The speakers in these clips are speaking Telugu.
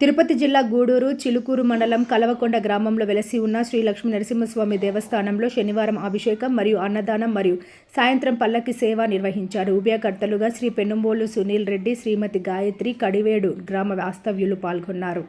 తిరుపతి జిల్లా గూడూరు చిలుకూరు మండలం కలవకొండ గ్రామంలో వెలసి ఉన్న శ్రీ లక్ష్మీ నరసింహస్వామి దేవస్థానంలో శనివారం అభిషేకం మరియు అన్నదానం మరియు సాయంత్రం పల్లకి సేవ నిర్వహించారు. ఉభయకర్తలుగా శ్రీ పెన్నుంబోలు సునీల్ రెడ్డి శ్రీమతి గాయత్రి కడివేడు గ్రామ వాస్తవ్యులు పాల్గొన్నారు.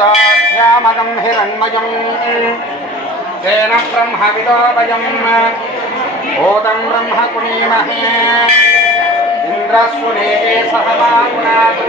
సదాధ్యామగం హిరణ్మయం తేన బ్రహ్మ విలోపయం భూతం బ్రహ్మ కుణీమహే ఇంద్రస్సునే సహమానాదు